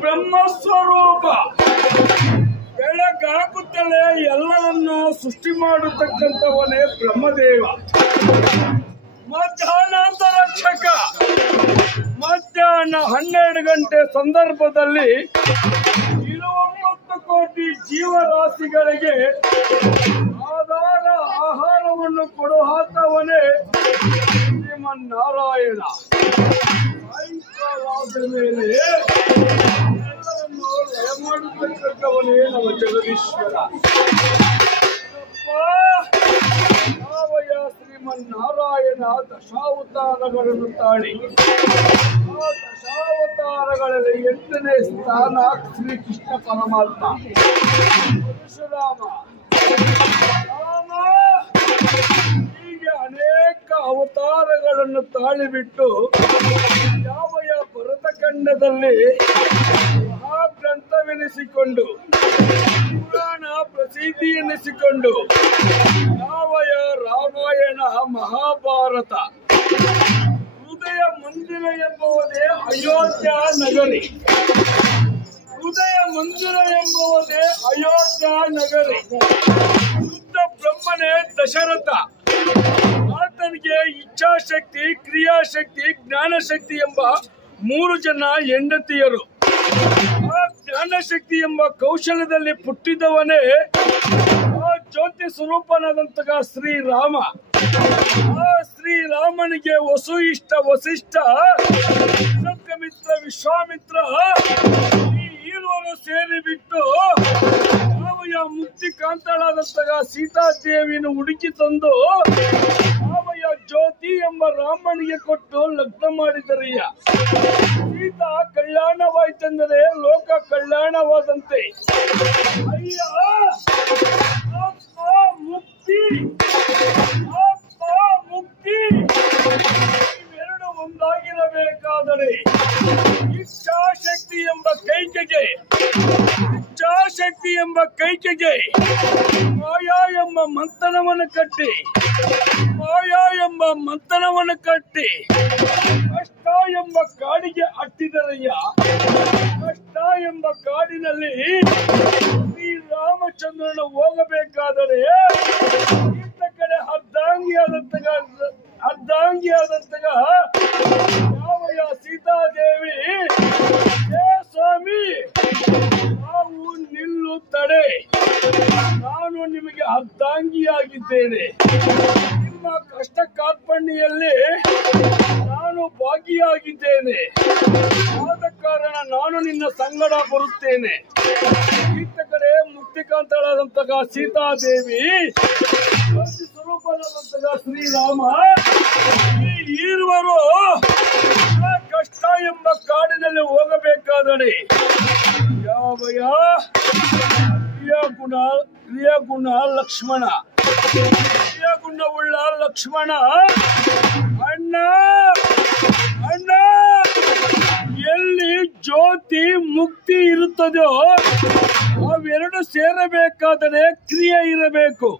ಬ್ರಹ್ಮಸ್ವರೂಪ ಬೆಳಗಾಗುತ್ತಲೇ ಎಲ್ಲವನ್ನೂ ಸೃಷ್ಟಿ ಮಾಡತಕ್ಕಂಥವನೇ ಬ್ರಹ್ಮದೇವ. ಮಧ್ಯಾಹ್ನಾಂತರಕ್ಷಕ ಮಧ್ಯಾಹ್ನ 12 ಗಂಟೆ ಸಂದರ್ಭದಲ್ಲಿ 29 ಕೋಟಿ ಜೀವರಾಶಿಗಳಿಗೆ ಆಹಾರವನ್ನು ಕೊಡುವಾತವನೇ ಶ್ರೀಮನ್ನಾರಾಯಣ. ಸಾಯಂಕಾಲದ ಮೇಲೆ ಎಲ್ಲವನ್ನು ಲಯ ಮಾಡತಕ್ಕಂಥವನೇ ನಮ್ಮ ಜಗದೀಶ್ವರ. ಶ್ರೀಮನ್ನಾರಾಯಣ ದಶಾವತಾರಗಳನ್ನು ತಾಳಿ ಆ ದಶಾವತಾರಗಳಲ್ಲಿ 8ನೇ ಸ್ಥಾನ ಶ್ರೀಕೃಷ್ಣ ಪರಮಾತ್ಮ ಪರಶುರಾಮ ರಾಮ. ಹೀಗೆ ಅನೇಕ ಅವತಾರಗಳನ್ನು ತಾಳಿಬಿಟ್ಟು ಯಾವ ಭರತಖಂಡದಲ್ಲಿ ಮಹಾಗ್ರಂಥವೆನಿಸಿಕೊಂಡು ಪುರಾಣ ಪ್ರಸಿದ್ಧಿ ಎನಿಸಿಕೊಂಡು ಯಾವಯ ರಾಮಾಯಣ ಮಹಾಭಾರತ ಹೃದಯ ಮಂದಿರ ಎಂಬುವುದೇ ಅಯೋಧ್ಯ ನಗರಿ. ಹೃದಯ ಮಂದಿರ ಎಂಬುವುದೇ ಅಯೋಧ್ಯ ನಗರಿ. ಶುದ್ಧ ಬ್ರಹ್ಮನೇ ದಶರಥ. ಆತನಿಗೆ ಇಚ್ಛಾಶಕ್ತಿ, ಕ್ರಿಯಾಶಕ್ತಿ, ಜ್ಞಾನಶಕ್ತಿ ಎಂಬ 3 ಜನ ಹೆಂಡತಿಯರು. ಆ ಜ್ಞಾನಶಕ್ತಿ ಎಂಬ ಕೌಶಲ್ಯದಲ್ಲಿ ಪುಟ್ಟಿದವನೇ ಆ ಜ್ಯೋತಿ ಸ್ವರೂಪನಾದಂತಹ ಶ್ರೀರಾಮ. ಆ ಶ್ರೀರಾಮನಿಗೆ ವಸಿಷ್ಠ ಸಂಘಮಿತ್ರ ವಿಶ್ವಾಮಿತ್ರ ಈರುವರು ಸೇರಿಬಿಟ್ಟು ಯಾವ ಮುಕ್ತಿ ಕಾಂತಳಾದಂತಹ ಸೀತಾದೇವಿಯನ್ನು ಹುಡುಕಿ ತಂದು ಯಾವ ಜ್ಯೋತಿ ಎಂಬ ರಾಮನಿಗೆ ಕೊಟ್ಟು ಲಗ್ನ ಮಾಡಿದರಯ್ಯ. ಸೀತಾ ಕಲ್ಯಾಣವಾಯ್ತೆಂದರೆ ಲೋಕ ಕಲ್ಯಾಣವಾದಂತೆ. ಅಯ್ಯ ಮುಕ್ತಿ ಎಂಬ ಮಂಥನವನ್ನು ಕಟ್ಟಿ ಮಾಯಾ ಎಂಬ ಮಂಥನವನ್ನು ಕಟ್ಟಿ ಕಷ್ಟ ಎಂಬ ಕಾಡಿಗೆ ಅಟ್ಟಿದರಯ್ಯ. ಕಷ್ಟ ಎಂಬ ಕಾಡಿನಲ್ಲಿ ಶ್ರೀರಾಮಚಂದ್ರನ ಹೋಗಬೇಕಾದರೆ ಇಂಥ ಕಡೆ ಅರ್ಧಾಂಗಿಯಾದಂತಹ ಯಾವಯ ಸೀತಾದೇವಿ, ಹೇ ಸ್ವಾಮಿ ನಾವು ನಿಲ್ಲುತ್ತಡೆ, ನಾನು ನಿಮಗೆ ಅರ್ಧಾಂಗಿಯಾಗಿದ್ದೇನೆ, ನಿಮ್ಮ ಕಷ್ಟ ಕಾರ್ಪಣ್ಯದಲ್ಲಿ ನಾನು ಭಾಗಿಯಾಗಿದ್ದೇನೆ, ಆದ ಕಾರಣ ನಾನು ನಿನ್ನ ಸಂಗಡ ಬರುತ್ತೇನೆ. ಈತ ಕಡೆ ಮುಕ್ತಿಕಾಂತಳಾದಂತಹ ಸೀತಾದೇವಿ, ಸ್ವರೂಪನಾದಂತಹ ಶ್ರೀರಾಮ, ಈ ಈರುವರು ಕಷ್ಟ ಎಂಬ ಕಾಡಿನಲ್ಲಿ ಹೋಗಬೇಕಾದರೆ ಯಾವಯ ಕ್ರಿಯಾಗುಣ ಲಕ್ಷ್ಮಣ, ಕ್ರಿಯಾಗುಣವುಳ್ಳ ಲಕ್ಷ್ಮಣ, ಅಣ್ಣ ಅಣ್ಣ ಎಲ್ಲಿ ಜ್ಯೋತಿ ಮುಕ್ತಿ ಇರುತ್ತದೋ ಅವೆರಡು ಸೇರಬೇಕಾದರೆ ಕ್ರಿಯೆ ಇರಬೇಕು.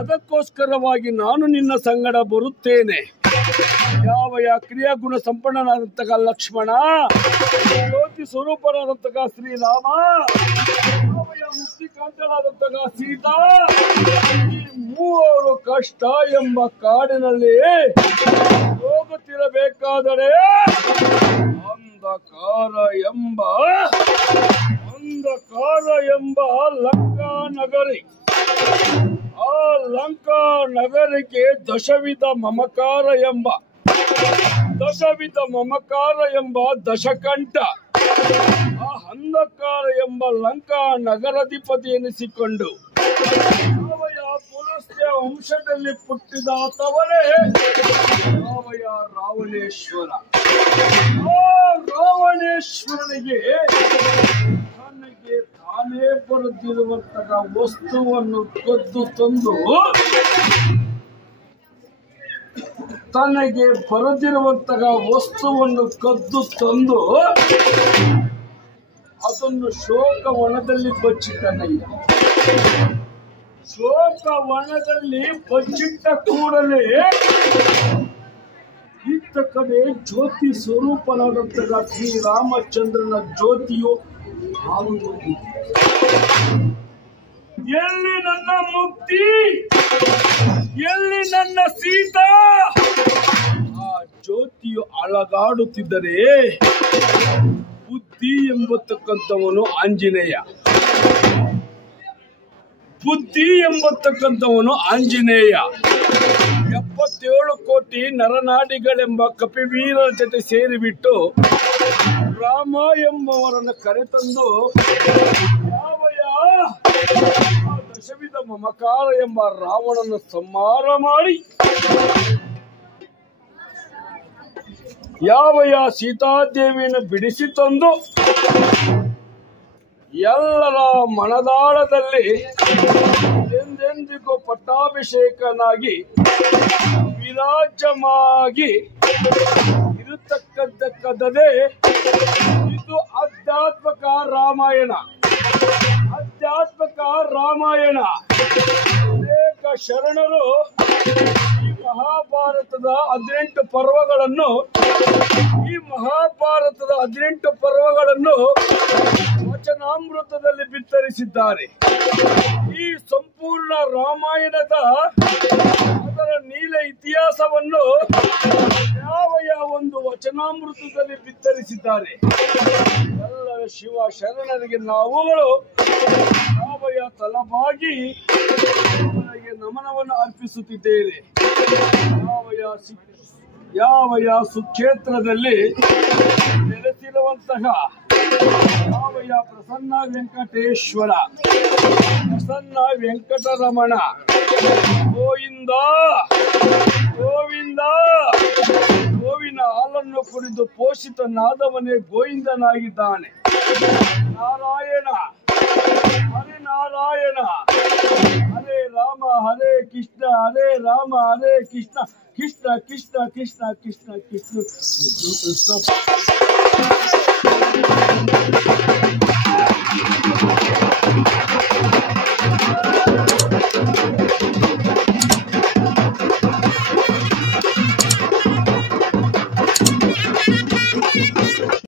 ಅದಕ್ಕೋಸ್ಕರವಾಗಿ ನಾನು ನಿನ್ನ ಸಂಗಡ ಬರುತ್ತೇನೆ. ಯಾವಯ ಕ್ರಿಯಾಗುಣ ಸಂಪನ್ನನಾದಂತಹ ಲಕ್ಷ್ಮಣ, ಜ್ಯೋತಿ ಸ್ವರೂಪನಾದಂತಹ ಶ್ರೀರಾಮ, ಯಾವಯ ಮುಕ್ತಿಕಾಂತನಾದಂತಹ ಸೀತಾ, ಈ ಮೂವರು ಕಷ್ಟ ಎಂಬ ಕಾಡಿನಲ್ಲಿ ಹೋಗುತ್ತಿರಬೇಕಾದರೆ ಅಂಧಕಾರ ಎಂಬ ಲಂಕಾ ನಗರಿ, ಆ ಲಂಕಾ ನಗರಕ್ಕೆ ದಶವಿಧ ಮಮಕಾರ ಎಂಬ ದಶಕಂಠ, ಆ ಅಂಧಕಾರ ಎಂಬ ಲಂಕಾ ನಗರಾಧಿಪತಿ ಎನಿಸಿಕೊಂಡು ಯಾವಯ ಪುಲಸ್ತ್ಯ ವಂಶದಲ್ಲಿ ಹುಟ್ಟಿದ ತವರೇ ಯಾವಯ ರಾವಣೇಶ್ವರ. ಆ ರಾವಣೇಶ್ವರನಿಗೆ ತಾನೇ ಬರೆದಿರುವಂತಹ ವಸ್ತುವನ್ನು ಕದ್ದು ತಂದು, ತನಗೆ ಬರೆದಿರುವಂತಹ ವಸ್ತುವನ್ನು ಕದ್ದು ತಂದು ಅದನ್ನು ಶೋಕವನದಲ್ಲಿ ಬಚ್ಚಿಟ್ಟನಯ್ಯ. ಶೋಕವನದಲ್ಲಿ ಬಚ್ಚಿಟ್ಟ ಕೂಡಲೇ ಇತ್ತ ಕಡೆ ಜ್ಯೋತಿ ಸ್ವರೂಪನಾದಂತಹ ಶ್ರೀರಾಮಚಂದ್ರನ ಜ್ಯೋತಿಯು ಹಾಲು ಹೋಗಿದೆ. ಎಲ್ಲಿ ನನ್ನ ಮುಕ್ತಿ, ಎಲ್ಲಿ ನನ್ನ ಸೀತಾ? ಆ ಜ್ಯೋತಿಯು ಅಲಗಾಡುತ್ತಿದ್ದರೆ ಬುದ್ಧಿ ಎಂಬತಕ್ಕಂಥವನು ಆಂಜನೇಯ, ಬುದ್ಧಿ ಎಂಬತಕ್ಕಂಥವನು ಆಂಜನೇಯ 77 ಕೋಟಿ ನರನಾಡಿಗಳೆಂಬ ಕಪಿವೀರರ ಜೊತೆ ಸೇರಿಬಿಟ್ಟು ರಾಮ ಎಂಬವರನ್ನು ಕರೆತಂದು ಯಾವಯ ದಶವಿಧ ಮಮಕಾರ ಎಂಬ ರಾವಣನ ಸಂಹಾರ ಮಾಡಿ ಯಾವಯ ಸೀತಾದೇವಿಯನ್ನು ಬಿಡಿಸಿ ತಂದು ಎಲ್ಲರ ಮನದಾಳದಲ್ಲಿ ಎಂದೆಂದಿಗೂ ಪಟ್ಟಾಭಿಷೇಕನಾಗಿ ವಿರಾಜಮಾಗಿ ಇರತಕ್ಕದ್ದಕ್ಕದೇ ಇದು ಆಧ್ಯಾತ್ಮಕ ರಾಮಾಯಣ. ಅನೇಕ ಶರಣರು ಈ ಮಹಾಭಾರತದ 18 ಪರ್ವಗಳನ್ನು ವಚನಾಮೃತದಲ್ಲಿ ಬಿತ್ತರಿಸಿದ್ದಾರೆ. ಈ ಸಂಪೂರ್ಣ ರಾಮಾಯಣದ ಅದರ ನೀಲ ಇತಿಹಾಸವನ್ನು ಯಾವಯ ಒಂದು ವಚನಾಮೃತದಲ್ಲಿ ಬಿತ್ತರಿಸಿದ್ದಾರೆ. ಎಲ್ಲರ ಶಿವ ಶರಣರಿಗೆ ನಾವುಗಳು ಯಾವಯ ತಲಬಾಗಿ ಅವರಿಗೆ ನಮನವನ್ನು ಅರ್ಪಿಸುತ್ತಿದ್ದೇವೆ. ಯಾವಯ ಸುಕ್ಷೇತ್ರದಲ್ಲಿ ನೆಲೆಸಿರುವಂತಹ ಯಾವಯ ಪ್ರಸನ್ನ ವೆಂಕಟೇಶ್ವರ, ಪ್ರಸನ್ನ ವೆಂಕಟರಮಣ, ಗೋವಿಂದ ಗೋವಿಂದ, ಗೋವಿನ ಹಾಲನ್ನು ಕುಡಿದು ಪೋಷಿತನಾದವನೇ ಗೋವಿಂದನಾಗಿದ್ದಾನೆ. ನಾರಾಯಣ ಹರಿನಾರಾಯಣ, ಹರೇ ರಾಮ ಹರೇ ಕೃಷ್ಣ, ಹರೇ ರಾಮ ಹರೇ ಕೃಷ್ಣ, ಕೃಷ್ಣ ಕೃಷ್ಣ ಕೃಷ್ಣ ಕೃಷ್ಣ ಕೃಷ್ಣ ಕೃಷ್ಣ.